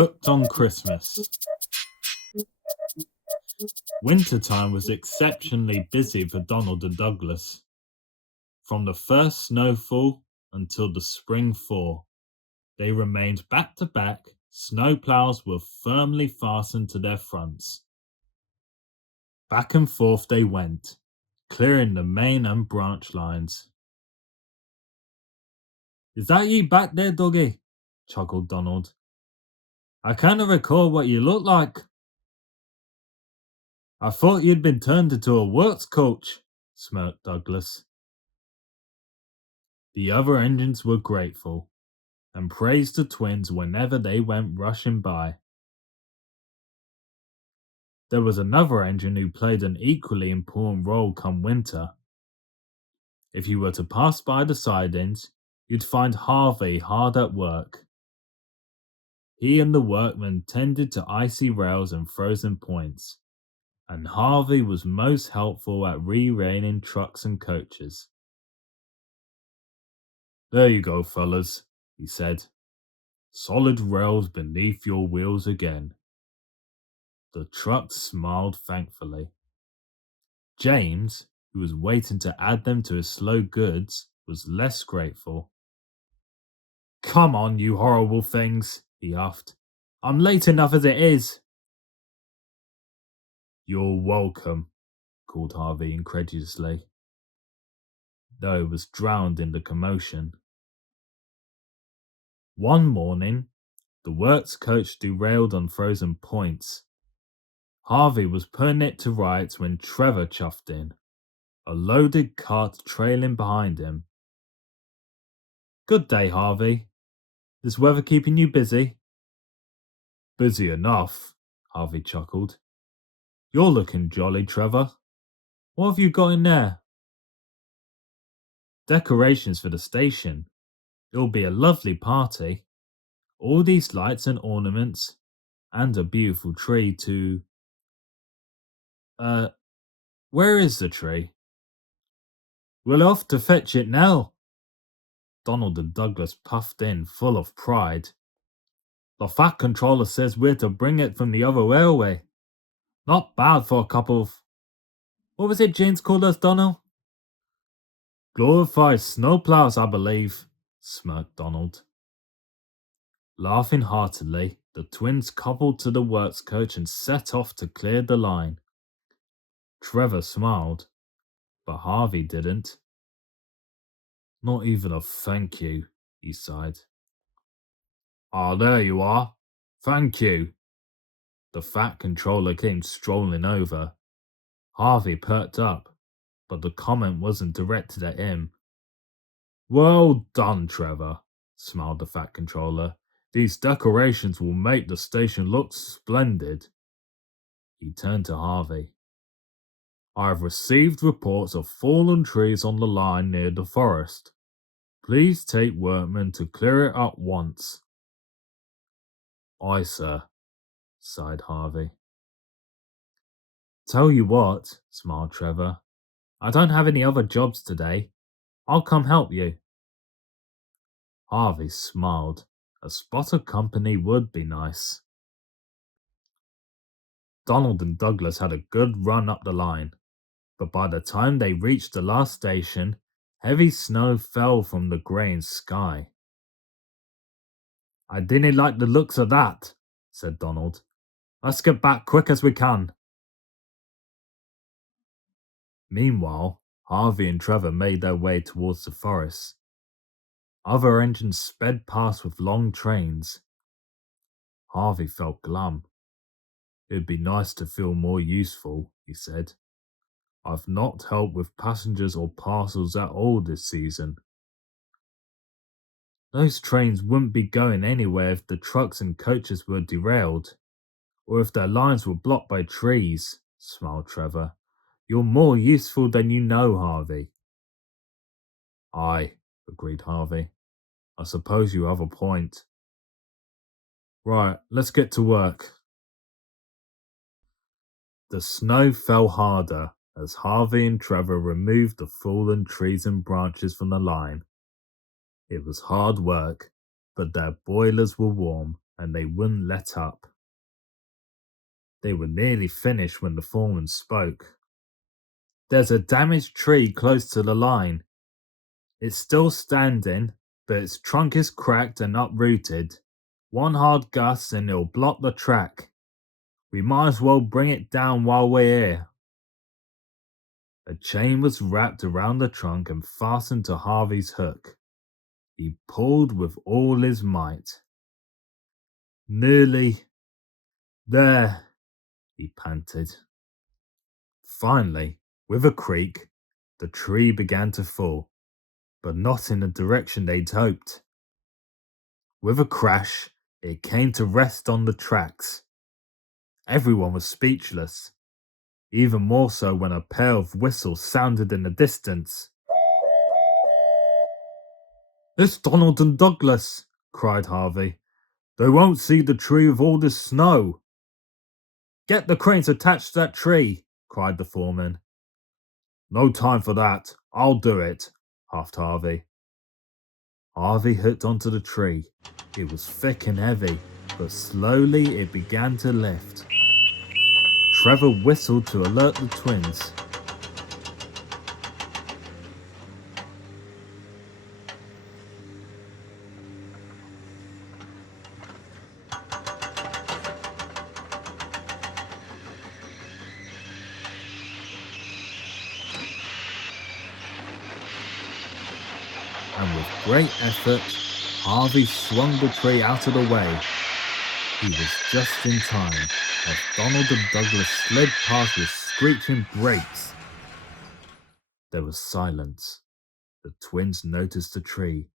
Hooked on Christmas. Wintertime was exceptionally busy for Donald and Douglas. From the first snowfall until the spring thaw, they remained back to back. Snowplows were firmly fastened to their fronts. Back and forth they went, clearing the main and branch lines. "Is that ye back there, doggy?" chuckled Donald. "I can't recall what you look like." "I thought you'd been turned into a works coach," smirked Douglas. The other engines were grateful, and praised the twins whenever they went rushing by. There was another engine who played an equally important role come winter. If you were to pass by the sidings, you'd find Harvey hard at work. He and the workmen tended to icy rails and frozen points, and Harvey was most helpful at re-raining trucks and coaches. "There you go, fellas," he said. "Solid rails beneath your wheels again." The trucks smiled thankfully. James, who was waiting to add them to his slow goods, was less grateful. "Come on, you horrible things," he huffed. "I'm late enough as it is." "You're welcome," called Harvey incredulously, though he was drowned in the commotion. One morning, the works coach derailed on frozen points. Harvey was putting it to rights when Trevor chuffed in, a loaded cart trailing behind him. "Good day, Harvey. Is weather keeping you busy?" "Busy enough," Harvey chuckled. "You're looking jolly, Trevor. What have you got in there?" "Decorations for the station. It'll be a lovely party. All these lights and ornaments, and a beautiful tree to... Where is the tree?" "We'll off to fetch it now." Donald and Douglas puffed in, full of pride. "The Fat Controller says we're to bring it from the other railway. Not bad for a couple of... What was it James called us, Donald?" "Glorified snowplows, I believe," smirked Donald. Laughing heartily, the twins coupled to the works coach and set off to clear the line. Trevor smiled, but Harvey didn't. "Not even a thank you," he sighed. "Ah, there you are. Thank you." The Fat Controller came strolling over. Harvey perked up, but the comment wasn't directed at him. "Well done, Trevor," smiled the Fat Controller. "These decorations will make the station look splendid." He turned to Harvey. "I have received reports of fallen trees on the line near the forest. Please take workmen to clear it at once." "Aye, sir," sighed Harvey. "Tell you what," smiled Trevor. "I don't have any other jobs today. I'll come help you." Harvey smiled. A spot of company would be nice. Donald and Douglas had a good run up the line, but by the time they reached the last station, heavy snow fell from the grey sky. "I didn't like the looks of that," said Donald. "Let's get back quick as we can." Meanwhile, Harvey and Trevor made their way towards the forest. Other engines sped past with long trains. Harvey felt glum. "It'd be nice to feel more useful," he said. "I've not helped with passengers or parcels at all this season." "Those trains wouldn't be going anywhere if the trucks and coaches were derailed, or if their lines were blocked by trees," smiled Trevor. "You're more useful than you know, Harvey." "Aye," agreed Harvey. "I suppose you have a point. Right, let's get to work." The snow fell harder as Harvey and Trevor removed the fallen trees and branches from the line. It was hard work, but their boilers were warm and they wouldn't let up. They were nearly finished when the foreman spoke. "There's a damaged tree close to the line. It's still standing, but its trunk is cracked and uprooted. One hard gust and it'll block the track. We might as well bring it down while we're here." A chain was wrapped around the trunk and fastened to Harvey's hook. He pulled with all his might. "Nearly there," he panted. Finally, with a creak, the tree began to fall, but not in the direction they'd hoped. With a crash, it came to rest on the tracks. Everyone was speechless, even more so when a pair of whistles sounded in the distance. "It's Donald and Douglas," cried Harvey. "They won't see the tree with all this snow." "Get the cranes attached to that tree," cried the foreman. "No time for that. I'll do it," huffed Harvey. Harvey hooked onto the tree. It was thick and heavy, but slowly it began to lift. Trevor whistled to alert the twins. And with great effort, Harvey swung the tree out of the way. He was just in time as Donald and Douglas slid past with screeching brakes. There was silence. The twins noticed the tree,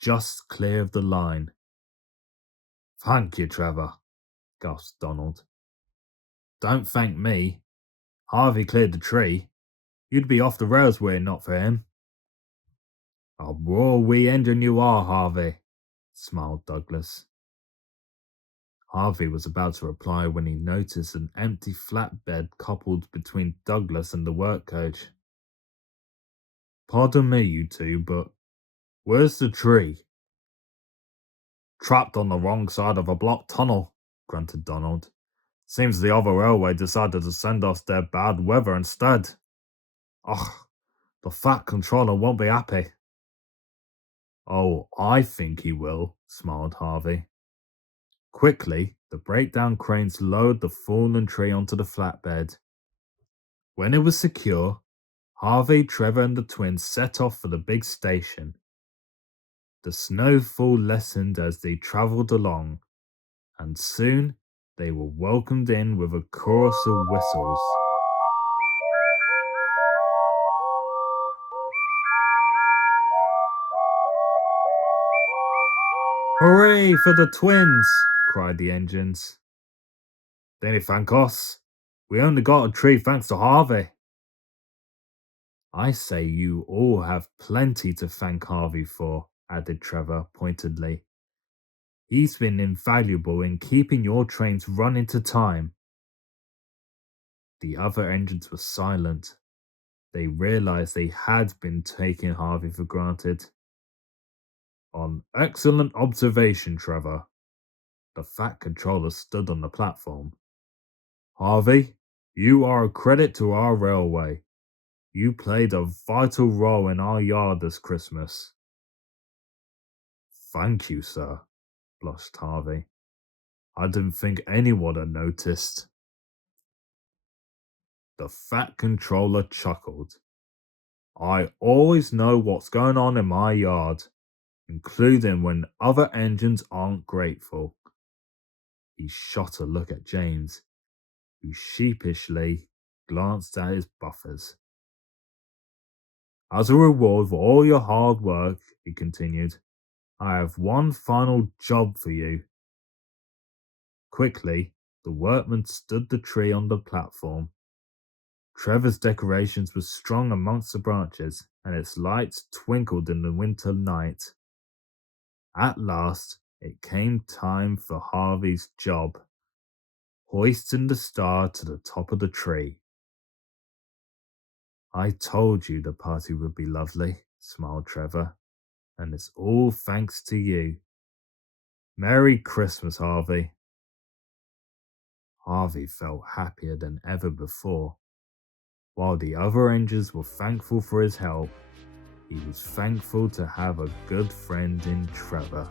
just clear of the line. "Thank you, Trevor," gasped Donald. "Don't thank me. Harvey cleared the tree. You'd be off the rails were it not for him." "A raw wee engine you are, Harvey," smiled Douglas. Harvey was about to reply when he noticed an empty flatbed coupled between Douglas and the work coach. "Pardon me, you two, but where's the tree?" "Trapped on the wrong side of a blocked tunnel," grunted Donald. "Seems the other railway decided to send us their bad weather instead. Ugh, the fat controller won't be happy." "Oh, I think he will," smiled Harvey. Quickly, the breakdown cranes lowered the fallen tree onto the flatbed. When it was secure, Harvey, Trevor, and the twins set off for the big station. The snowfall lessened as they travelled along, and soon they were welcomed in with a chorus of whistles. "Hooray for the twins!" cried the engines. "They need thank us. We only got a tree thanks to Harvey." "I say you all have plenty to thank Harvey for," added Trevor pointedly. "He's been invaluable in keeping your trains running to time." The other engines were silent. They realized they had been taking Harvey for granted. "An excellent observation, Trevor." The fat controller stood on the platform. "Harvey, you are a credit to our railway. You played a vital role in our yard this Christmas." "Thank you, sir," blushed Harvey. "I didn't think anyone had noticed." The fat controller chuckled. "I always know what's going on in my yard, including when other engines aren't grateful." He shot a look at James, who sheepishly glanced at his buffers. "As a reward for all your hard work," he continued, "I have one final job for you." Quickly, the workmen stood the tree on the platform. Trevor's decorations were strung amongst the branches, and its lights twinkled in the winter night. At last, it came time for Harvey's job, hoisting the star to the top of the tree. "I told you the party would be lovely," smiled Trevor, "and it's all thanks to you." Merry Christmas, Harvey. Harvey felt happier than ever before. While the other Rangers were thankful for his help, he was thankful to have a good friend in Trevor.